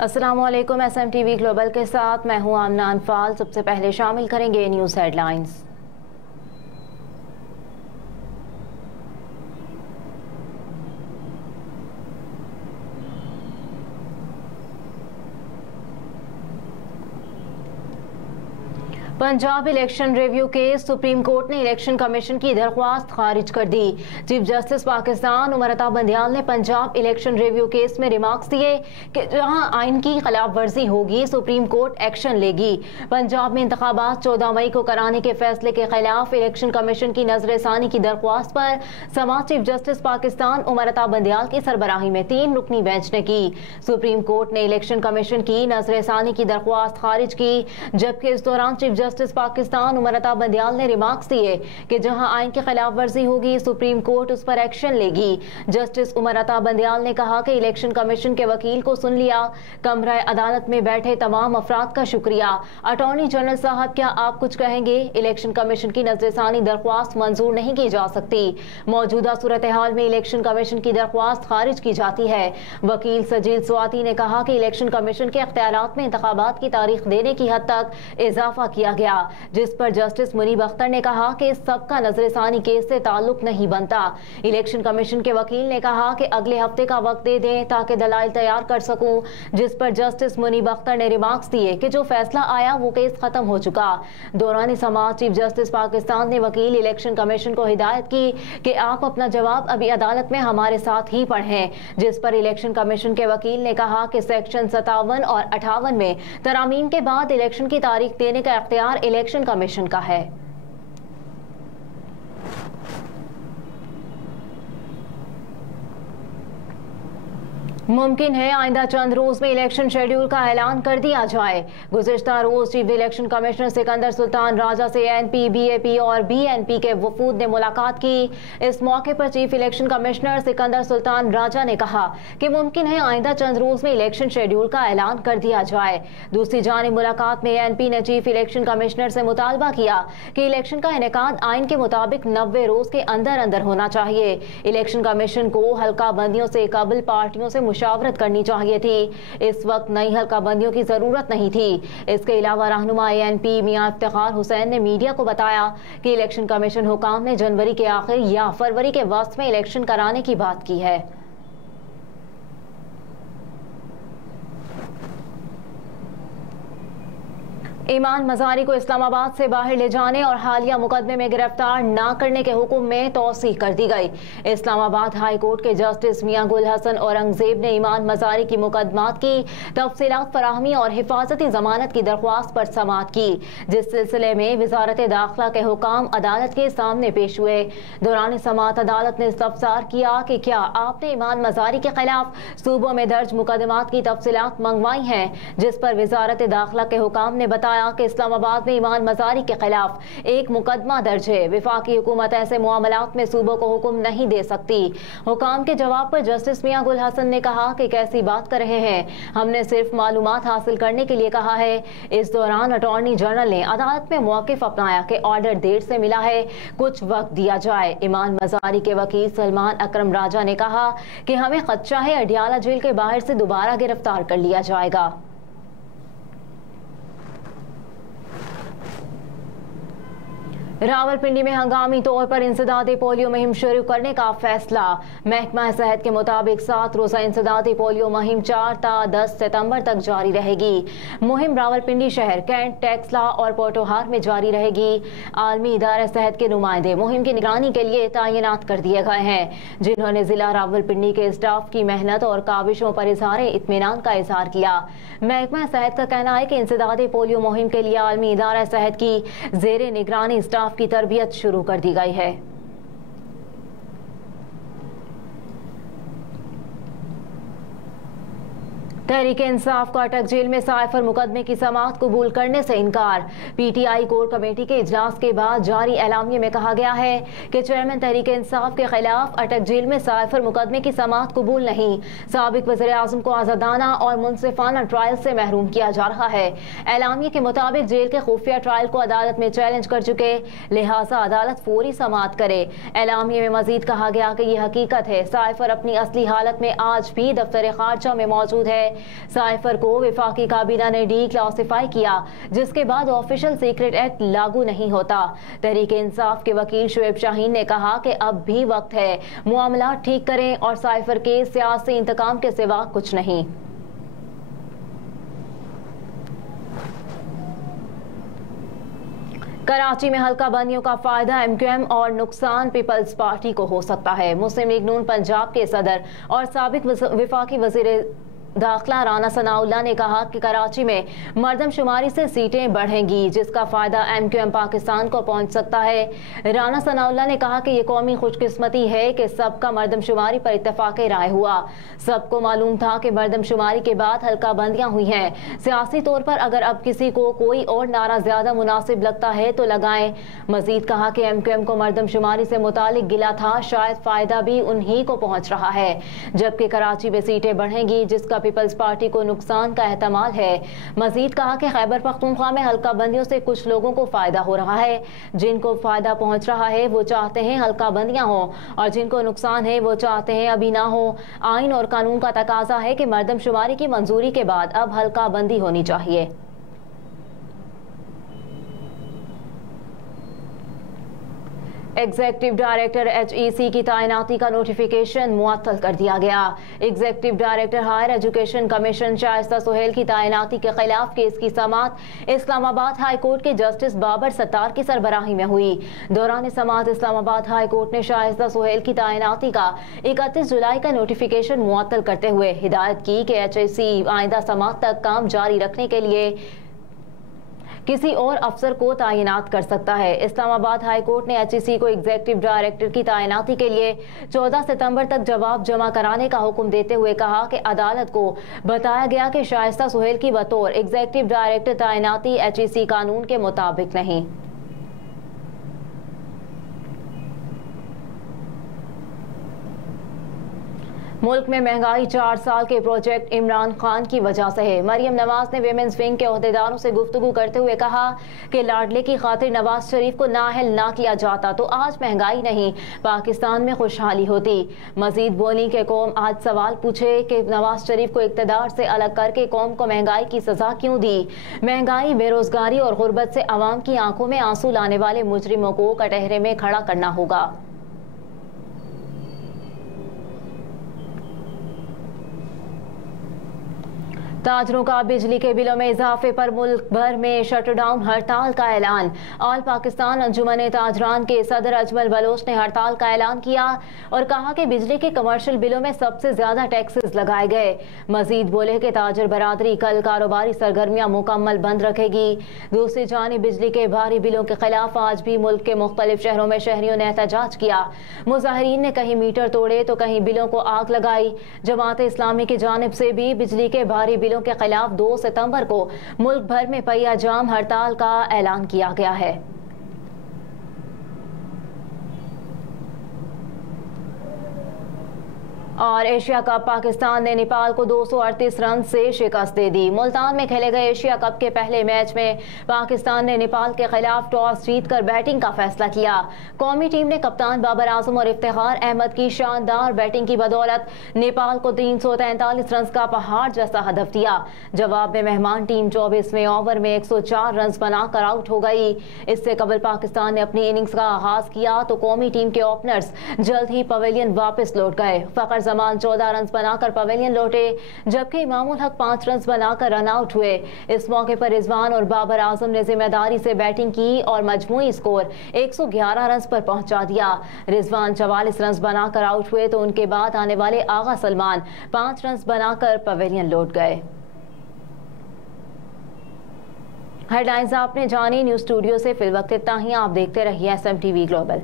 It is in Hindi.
अस्सलामुअलैकुम। SMTV ग्लोबल के साथ मैं हूं आमना अनफाल। सबसे पहले शामिल करेंगे news headlines. Punjab election review case, supreme court ने इलेक्शन कमीशन की दरख्वास्त खारिज कर दी। चीफ जस्टिस पाकिस्तान उमर अता बंदियाल ने पंजाब इलेक्शन रिव्यू केस में रिमार्क्स दिए कि जहां आइन की खिलाफ वर्जी होगी सुप्रीम कोर्ट एक्शन लेगी। पंजाब में इंतखाबात 14 मई को कराने के फैसले के खिलाफ इलेक्शन कमीशन की नजरसानी की दरख्वास्त पर समाअत चीफ जस्टिस पाकिस्तान उमर अता बंदियाल की सरबराही में 3 रुकनी बेंच ने की। सुप्रीम कोर्ट ने इलेक्शन कमीशन की नजरसानी की दरख्वास्त खारिज की, जबकि इस दौरान चीफ जस्टिस पाकिस्तान उमर अता बंदियाल ने रिमार्क्स दिए कि जहां आइन की खिलाफ वर्जी होगी सुप्रीम कोर्ट उस पर एक्शन लेगी। जस्टिस उमर अता बंदियाल ने कहा कि इलेक्शन कमीशन के वकील को सुन लिया। कमरा अदालत में बैठे तमाम अफराद का शुक्रिया। अटॉर्नी जनरल साहब, क्या आप कुछ कहेंगे? इलेक्शन कमीशन की नजरसानी दरख्वास्त मंजूर नहीं की जा सकती। मौजूदा सूरत हाल में इलेक्शन कमीशन की दरख्वास्त खारिज की जाती है। वकील सजील स्वाति ने कहा कि इलेक्शन कमीशन के इख्तियारात में इंतखाबात की तारीख देने की हद तक इजाफा किया गया, जिस पर जस्टिस मुनीब अख्तर ने कहा कि इस सब का नजरसानी केस से ताल्लुक नहीं बनता। इलेक्शन कमीशन के वकील ने कहा कि अगले हफ्ते का वक्त दे दें ताकि दलाइल तैयार कर सकूं, जिस पर जस्टिस मुनीब अख्तर ने रिमार्क्स दिए कि जो फैसला आया वो केस खत्म हो चुका। दौरान समाअत चीफ जस्टिस पाकिस्तान ने वकील इलेक्शन कमीशन को हिदायत की कि आप अपना जवाब अभी अदालत में हमारे साथ ही पढ़ें, जिस पर इलेक्शन कमीशन के वकील ने कहा कि सेक्शन 57 और 58 में तरामीम के बाद इलेक्शन की तारीख देने का इख्तियार इलेक्शन कमीशन का है। मुमकिन है आइंदा चंद रोज में इलेक्शन शेड्यूल का ऐलान कर दिया जाए। गुज़िश्ता रोज chief election commissioner Sikandar Sultan Raja से ANP, BAP और BNP के वफूद ने मुलाकात की। इस मौके पर chief election commissioner Sikandar Sultan Raja ने कहा कि मुमकिन है आइंदा चंद रोज में इलेक्शन शेड्यूल का ऐलान कर दिया जाए। दूसरी जानिब मुलाकात में ANP ने चीफ इलेक्शन कमिश्नर से मुतालबा किया कि इलेक्शन का इनेकाद आइन के मुताबिक 90 रोज के अंदर अंदर होना चाहिए। इलेक्शन कमीशन को हल्का बंदियों से कबल पार्टियों से मुशावरत करनी चाहिए थी। इस वक्त नई हल्का बंदियों की जरूरत नहीं थी। इसके अलावा रहनुमा ANP मियां इफ्तिखार हुसैन ने मीडिया को बताया कि इलेक्शन कमीशन हुकाम ने जनवरी के आखिर या फरवरी के वस्त में इलेक्शन कराने की बात की है। ईमान मजारी को इस्लामाबाद से बाहर ले जाने और हालिया मुकदमे में गिरफ्तार न करने के हुक्म में तौसीह कर दी गई। इस्लामाबाद हाई कोर्ट के जस्टिस मियां गुल हसन औरंगजेब ने ईमान मजारी की मुकदमात की तफसीलात फराहमी और हिफाजती जमानत की दरख्वास्त पर समाअत की, जिस सिलसिले में वजारत दाखिला के हुकाम अदालत के सामने पेश हुए। दौरान समाअत अदालत ने इस्तफसार किया कि क्या आपने ईमान मजारी के खिलाफ सूबों में दर्ज मुकदमात की तफसीलात मंगवाई हैं, जिस पर वजारत दाखिला के हुकाम ने बताया कि इस्लामाबाद में ईमान मजारी के खिलाफ एक मुकदमा दर्ज है। विफाकी हुकूमत ऐसे मामलात में सूबों को हुक्म नहीं दे सकती। हुकाम के जवाब पर जस्टिस मियां गुल हसन ने कहा कि कैसी बात कर रहे हैं, हमने सिर्फ मालूमात हासिल करने के लिए कहा है। इस दौरान अटॉर्नी जनरल ने अदालत में मौकिफ अपनाया कि ऑर्डर देर से मिला है, कुछ वक्त दिया जाए। ईमान मजारी के वकील सलमान अकरम राजा ने कहा कि हमें खदशा है अडियाला जेल के बाहर से दोबारा गिरफ्तार कर लिया जाएगा। रावलपिंडी में हंगामी तौर पर इंसदादी पोलियो मुहिम शुरू करने का फैसला। महकमा सेहत के मुताबिक 7 रोजा इंसदादी पोलियो मुहिम 4 ता 10 सितंबर तक जारी रहेगी। मुहिम रावलपिंडी शहर, कैंट, टेक्सला और पोटोहार में जारी रहेगी। आलमी इदारा सेहत के नुमाइंदे मुहिम की निगरानी के लिए तैनात कर दिए गए हैं, जिन्होंने जिला रावलपिंडी के स्टाफ की मेहनत और काविशों पर इजहार इत्मीनान का इजहार किया। महकमा सेहत का कहना है कि इंसदादी पोलियो मुहिम के लिए आलमी इदारा सेहत की जेर निगरानी स्टाफ की तरबियत शुरू कर दी गई है। तहरीक इंसाफ का अटक जेल में साइफर मुकदमे की समाअत कबूल करने से इनकार। PTI कोर कमेटी के इजलास के बाद जारी एलामिये में कहा गया है कि चेयरमैन तहरीक इंसाफ के खिलाफ अटक जेल में साइफर मुकदमे की समाअत कबूल नहीं। साबिक वज़ीर आज़म को आज़ादाना और मुनसिफाना ट्रायल से महरूम किया जा रहा है। एलामिये के मुताबिक जेल के खुफिया ट्रायल को अदालत में चैलेंज कर चुके, लिहाजा अदालत फौरी समाअत करे। एलामिये में मजीद कहा गया कि यह हकीकत है, साइफर अपनी असली हालत में आज भी दफ्तर खारजा में मौजूद है। साइफर को वफाकी काबीना ने डी क्लासिफाई किया, जिसके बाद ऑफिशियल सीक्रेट एक्ट लागू नहीं होता। तहरीक इंसाफ के वकील शुएब शाहीन ने कहा कि अब भी वक्त है, मामला ठीक करें और साइफर के सियासी इंतकाम के सिवा कुछ नहीं। कराची में हल्का बंदियों का फायदा MQM और नुकसान पीपल्स पार्टी को हो सकता है। मुस्लिम लीग नून पंजाब के सदर और साबिक वफाकी वजीर दाखिला राना सनाउल्लाह ने कहा कि कराची में मर्दमशुमारी से सीटें बढ़ेंगी, जिसका फायदा MQM पाकिस्तान को पहुंच सकता है। राना सनाउल्लाह ने कहा कि ये कौमी खुशकिस्मती है कि सबका मर्दमशुमारी पर इत्तेफाक राय हुआ। सबको मालूम था कि मर्दमशुमारी के बाद हल्का बंदियां हुई हैं। सियासी तौर पर अगर अब किसी को कोई और नारा ज्यादा मुनासिब लगता है तो लगाएं। मजीद कहा कि MQM को मर्दमशुमारी से मुतालिक गिला था, शायद फायदा भी उन्हीं को पहुंच रहा है, जबकि कराची में सीटें बढ़ेंगी, जिसका पीपल्स पार्टी को नुकसान का एहतमाल है। मजीद कहा कि खैबर पख्तूनख्वा में हल्का बंदियों से कुछ लोगों को फायदा हो रहा है। जिनको फायदा पहुंच रहा है वो चाहते हैं हल्का बंदियां हो, और जिनको नुकसान है वो चाहते हैं अभी ना हो। आइन और कानून का तकाजा है कि मर्दमशुमारी की मंजूरी के बाद अब हल्का बंदी होनी चाहिए। एग्जेक्टिव डायरेक्टर HEC की तैनाती का नोटिफिकेशन मुअत्तल कर दिया गया। Executive director higher education commission Shaista Suhail की तैनाती के खिलाफ केस की समाअत इस्लामाबाद हाई कोर्ट के जस्टिस बाबर सत्तार की सरबराही में हुई। दौरान समाअत इस्लामाबाद हाई कोर्ट ने शाइस्ता सुहेल की तैनाती का 31 जुलाई का नोटिफिकेशन मुअत्तल करते हुए हिदायत की कि HEC आइंदा समाअत तक काम जारी रखने के लिए किसी और अफसर को तैनात कर सकता है। इस्लामाबाद हाई कोर्ट ने HEC को एग्जेक्टिव डायरेक्टर की तैनाती के लिए 14 सितंबर तक जवाब जमा कराने का हुक्म देते हुए कहा कि अदालत को बताया गया कि शाइस्ता सुहेल की बतौर एग्जेक्टिव डायरेक्टर तैनाती HEC कानून के मुताबिक नहीं। मुल्क में महंगाई 4 साल के प्रोजेक्ट इमरान खान की वजह से है। मरियम नवाज ने विमेंस विंग के ओहदेदारों से गुफ्तगू करते हुए कहा कि लाडले की खातिर नवाज शरीफ को नाअहल ना किया जाता तो आज महंगाई नहीं, पाकिस्तान में खुशहाली होती। मजीद बोली कि कौम आज सवाल पूछे कि नवाज शरीफ को इक़्तिदार से अलग करके कौम को महंगाई की सजा क्यों दी। महंगाई, बेरोजगारी और गुर्बत से आवाम की आंखों में आंसू लाने वाले मुजरिमों को कटहरे में खड़ा करना होगा। ताजरों का बिजली के बिलों में इजाफे पर मुल्क भर में शटडाउन हड़ताल का ऐलान। ऑल पाकिस्तान अंजुमन ताजरान के सदर अजमल बलोच ने हड़ताल का ऐलान किया और कहा कि बिजली के कमर्शियल बिलों में सबसे ज्यादा टैक्सेस लगाए गए। मजीद बोले कि ताजर बरादरी कल कारोबारी सरगर्मियां मुकम्मल बंद रखेगी। दूसरी जानिब बिजली के भारी बिलों के खिलाफ आज भी मुल्क के मुख्तलिफ शहरों में शहरियों ने एहतजाज किया। मुजाहिरीन ने कहीं मीटर तोड़े तो कहीं बिलों को आग लगाई। जमात इस्लामी की जानिब से भी बिजली के भारी बिलों के खिलाफ 2 सितंबर को मुल्क भर में पहिया जाम हड़ताल का ऐलान किया गया है। और एशिया कप, पाकिस्तान ने नेपाल को 238 रन से शिकस्त दे दी। मुल्तान में खेले गए एशिया कप के पहले मैच में पाकिस्तान ने नेपाल के खिलाफ टॉस जीतकर बैटिंग का फैसला किया। कौमी टीम ने कप्तान बाबर आजम और इफ्तिखार अहमद की शानदार बैटिंग की बदौलत नेपाल को 343 रन का पहाड़ जैसा हदफ दिया। जवाब में मेहमान टीम 24वें ओवर में 104 रन बनाकर आउट हो गई। इससे कबल पाकिस्तान ने अपनी इनिंग्स का आगाज किया तो कौमी टीम के ओपनर्स जल्द ही पवेलियन वापस लौट गए। फखर जमान 14 रन बनाकर पवेलियन लौटे, जबकि इमामुल हक 5 रन बनाकर रन आउट हुए। इस मौके पर रिजवान और बाबर आजम ने जिम्मेदारी से बैटिंग की और मजमूई स्कोर 111 रन पर पहुंचा दिया। रिजवान 44 रन बनाकर आउट हुए तो उनके बाद आने वाले आगा सलमान 5 रन बनाकर पवेलियन लौट गए। हेडलाइंस आपने जानी। न्यूज स्टूडियो से फिलवक्त इतना ही। आप देखते रहिए SMTV ग्लोबल।